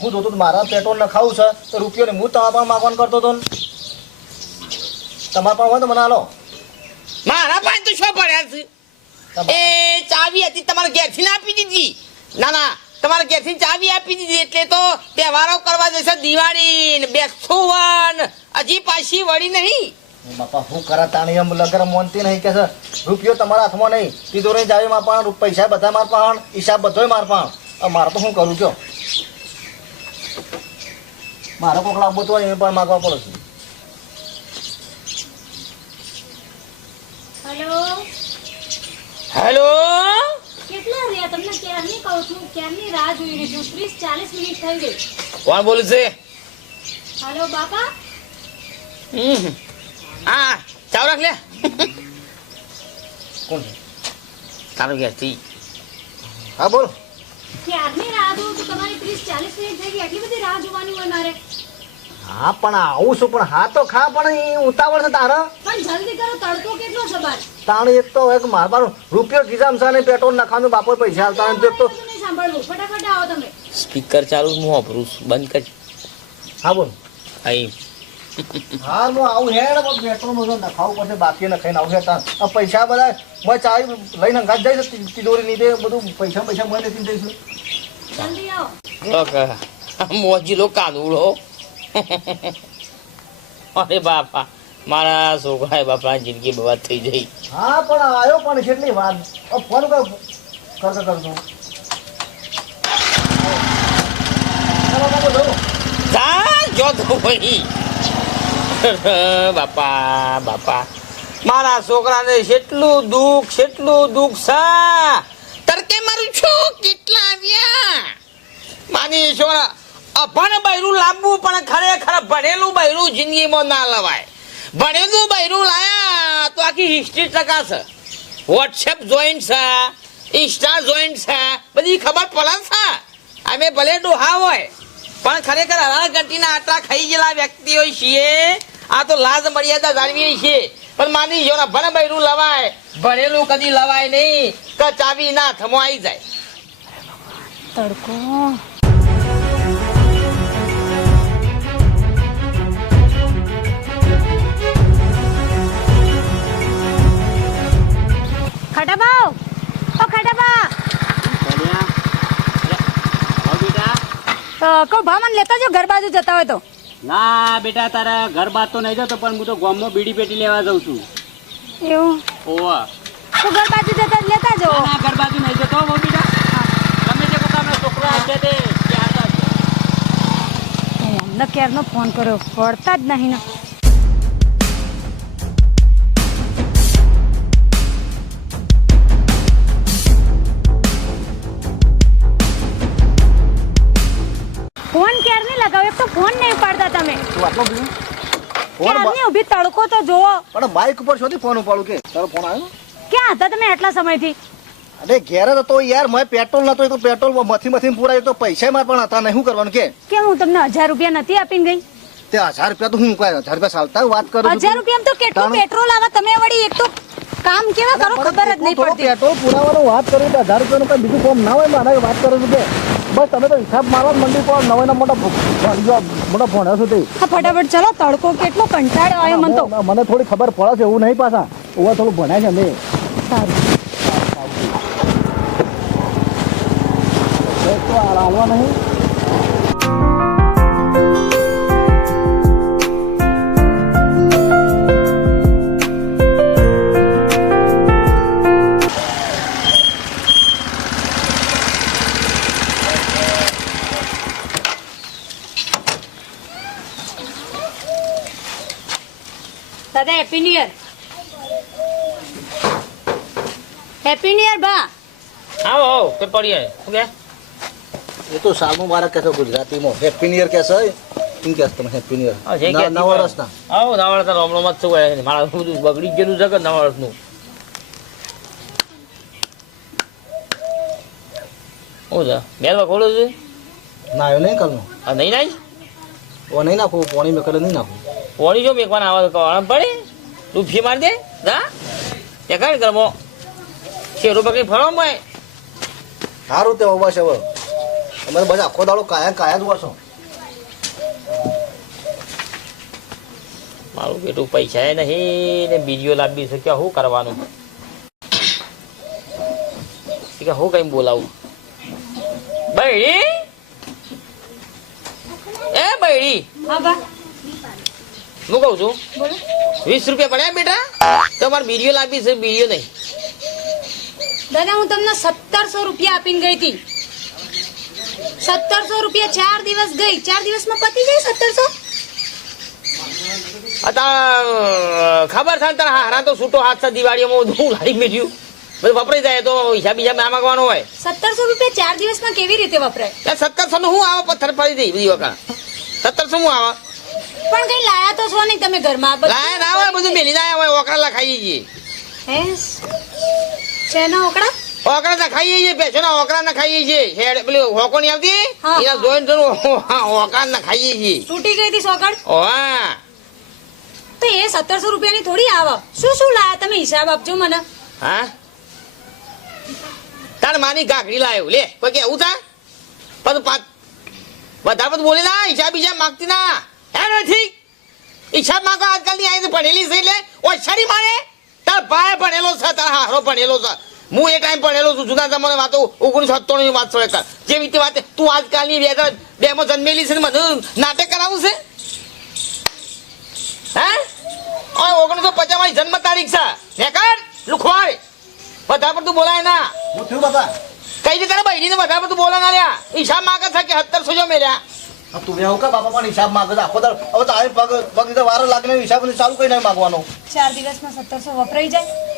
હું જોતો તો મારા પેટ્રોલ નખાવું છે તો રૂપિયો ને હું તમારા પણ માગવાનું કરતો હતો ને. તમારા પણ હોય તો મને હાલો મારા પાસે તો શું પડ્યા છે? એ ચાવી હતી તમારે ઘેરથી ના આપી દીધી. ના ના તમારે ઘેરથી ચાવી આપી દીધી એટલે તો તહેવારો કરવા જશે દિવાળી ને બેસુવન હજી પાછી વળી નહીં. બાપા હું કરા તાણી એમ લગર મોનતી નહીં કે છે. રૂપિયો તમારા હાથમાં નહીં. તિજોરી જાવી માર પણ પૈસા બધા માર પણ હિસાબ બધોય માર પણ. મારે તો શું કરું કયો? મારે કોક લાવવું તો એ પણ માગવા પડે છે. હેલો? હેલો? કેટલા રહ્યા? તમને ક્યારની કહું છું? ક્યારની રાહ જોઈ રહી છું? ત્રીસ ચાલીસ મિનિટ થઈ ગઈ. કોણ બોલે છે? હેલો બાપા? હમ. હા ચાવ રાખ લે. કોણ છે? તારો ઘેરથી. હા બોલ. ક્યારની રાહ જોઉં છું તમારી ત્રીસ ચાલીસ મિનિટ થઈ ગઈ. એટલી બધી રાહ જોવાની હોય મારે. હા પણ આવું છું પણ હા તો ખા પણ એ ઉતાવળ છે તારો. પણ જલ્દી કરો તડકો કેટલો છે બાર? તાણ એક તો એક માર બાર રૂપિયો ગીજામ છે ને પેટ્રોલ નાખવાનું બાપો પૈસા એક તો સાંભળવું. ફટાફટ આવો તમે. સ્પીકર ચાલુ હું વાપરું છું. બંધ કર. હા બોલ. અહીં હા હું આવું હેડ પેટ્રોલ બધું નખાવું પડશે બાકી નખાઈને આવું આ પૈસા બધા મેં ચાવી લઈને અંગાત જઈશ તિજોરી નીચે બધું પૈસા પૈસા મને જઈશું. જલ્દી આવો મોજીલો કાનુડો અરે બાપા મારા છોકરાએ બાપા જિંદગી બરબાદ થઈ જઈ હા પણ આવ્યો પણ કેટલી વાર? ફોન કર કરતો કર કરજો ચાલો બાબુ જાઓ. જા જો તો ભાઈ. બાપા બાપા મારા છોકરાને કેટલું દુઃખ કેટલું દુઃખ છે તડકે મારું છું કેટલા આવ્યા માની છોકરા અભણ લાવવું પણ ખરેખર ભણેલું બૈરું જિંદગીમાં ના લવાય. ભણેલું બૈરું લાયા તો આખી હિસ્ટ્રી ટકાશે વોટ્સએપ જોઈન્ટ છે ઇન્સ્ટા જોઈન્ટ છે, બધી ખબર પડે છે. અમે ભલે ડોહા હોય, પણ ખરેખર હરાળ ઘંટીના આટલા ખાઈ ગયેલા વ્યક્તિઓ છીએ. આ તો લાજ મર્યાદા જાળવી છે પણ માની જો ભણ બૈરું લવાય, ભણેલું કદી લવાય નહીં તો ચાવી ના થમો આવી જાય. તડકો. કહો ભા મને લેતા જો ઘર બાજુ જતા હોય તો. ના બેટા તારા ઘર બાદ તો નહીં જતો પણ હું તો ગામમાં બીડી પેટી લેવા જઉં છું. એવું? ઓવા. તો ઘર બાજુ જતા લેતા જો ના ઘર બાજુ નહીં જતો હો બેટા. તમે જે આપણા છોકરા છે તે ક્યારનો ફોન કર્યો પડતા જ નહીં ને. ફોન ક્યારની લગાવ એક તો ફોન નહીં પાડતા તમે. તું આટલો બીજું? ફોન ક્યારની ઊભી તડકો તો જોવો પણ બાઇક ઉપર શોધી ફોન ઉપાડું કે? તારો ફોન આવ્યો? ક્યાં હતા તમે આટલા સમયથી? અરે ઘેર જ હતો યાર મેં પેટ્રોલ નતો તો પેટ્રોલ મથી મથી પૂરાયું તો પૈસા માર પણ હતા નહીં શું કરવાનું કે? કેમ હું તમને હજાર રૂપિયા નથી આપીને ગઈ? તે હજાર રૂપિયા તો હું કહે હજાર રૂપિયા ચાલતા વાત કરું હજાર રૂપિયા તો કેટલું પેટ્રોલ આવે? તમે વળી એક તો કામ કેવા કરો? ખબર જ નહીં પડતી. પેટ્રોલ પુરાવાનો વાત કરું તો હજાર રૂપિયાનું કઈ બીજું કામ ના હોય મારા વાત કરું છું કે? બસ તમે તો હિસાબ મારવા મંડી પર નવા મોટા ભણજો મોટા ભણ્યા સુધી તે. હા ફટાફટ ચલો તડકો કેટલો કંટાળો આવ્યો મને તો. મને થોડી ખબર પડે છે એવું નહીં પાછા. ઓવા થોડું ભણ્યા છે મેં સારું. તો હાલવા નહીં? દાદા happy new year happy new year બા. આવો આવો કે પડીએ શું કે? એ તો સાલ મુબારક કહેશો ગુજરાતીમાં. હેપી ન્યુ યર કહેશો શું કહેશો તમે હેપી ન્યુ હા, યર નવા. વર્ષના. આવો નવા વર્ષના હમણાં મત શું હોય મારા બધું બગડી ગયેલું છે કે વર્ષનું? શું છે? મેલમાં ખોલું છે? ના આવ્યો નહીં આ નહીં નાઈ ઓ નહીં નાખવું પાણી મેં કરે નહીં નાખવું પોણી જો મેકવાના આવા તો કવાળા પડે? તું ફી મારી દે દા તે કઈ કરમો શેરો પકડી ફળો મય. સારું તે બસ હવે. તો બધા આખો દાડો કાયા કાયા જ વાસો મારું બેટું પૈસા એ નહીં ને બીજીઓ લાંબી છે કે શું કરવાનું? કે હું કઈ બોલાવું? બૈડી એ બૈડી? હા બા. હું કહું છું? વીસ રૂપિયા પડ્યા બેટા? તમારે બીડીઓ લાવી છે બીડીઓ નહીં. દાદા હું તમને સત્તરસો રૂપિયા આપીને ગઈ હતી. સત્તરસો રૂપિયા ચાર દિવસ ગઈ. ચાર દિવસમાં પતી જાય સત્તરસો? ખબર થાય તારા હારા તો છૂટો હાથ દિવાળીમાં બધું લાડી મેળ્યું. બધું વપરાઈ જાય તો હિસાબ બીજા ના માંગવાનો હોય. સત્તરસો રૂપિયા ચાર દિવસમાં કેવી રીતે વપરાય? સત્તરસો નું શું આવે પથ્થર પડી દઈ બધી વખત. સત્તરસો શું આવે. પણ કઈ લાયા તો છો નહીં તમે ઘરમાં. લાયા ના હોય બધું મેલી ના હોય ઓકરા ખાઈએ છીએ હે? શેના ઓકડા ઓકરા ના ખાઈએ છીએ પેસો ના ઓકરા ના ખાઈએ છીએ હેડ પેલી હોકો ની આવતી? એના જોઈન તો ઓકરા ના ખાઈએ છીએ તૂટી ગઈ હતી સોકડ? હા. તો એ સત્તરસો રૂપિયાની થોડી આવ. શું શું લાયા? તમે હિસાબ આપજો મને. હા? તાર માની ગાઘડી લાયો. લે કોઈ કેવું તા? બધું પાત વધારે બધું બોલી ના હિસાબ બીજા માગતી ના. હે નથી હિસાબ માંગો આજકાલની આઈને ભણેલી છે એટલે ઓછાડી મારે તાર ભાઈ ભણેલો છે તાર હારો ભણેલો છે. હું એ ટાઈમ ભણેલો છું. જુદા જમાને વાતો ઓગણીસો સત્તાણું ની વાત છો એક જે રીતે વાત તું આજકાલની બે હજાર બે માં જન્મેલી છે ને મને નાટક કરાવું છે? હે? ઓય ઓગણીસો પચાસમાં જન્મ તારીખ છે. નેકર બધા પર તું બોલાય ના. કઈ રીતે તારા બહેરીને વધારે પડતું બોલા ના લ્યા? હિસાબ માંગે છે કે સત્તરસો જો મેલ્યા. આ તું એવું કા બાપા પણ હિસાબ માંગે આખો દર હવે તારે પગ પગ વાર લાગીને હિસાબ ચાલુ કઈ નહીં માંગવાનો. ચાર દિવસમાં સત્તરસો વપરાઈ જાય.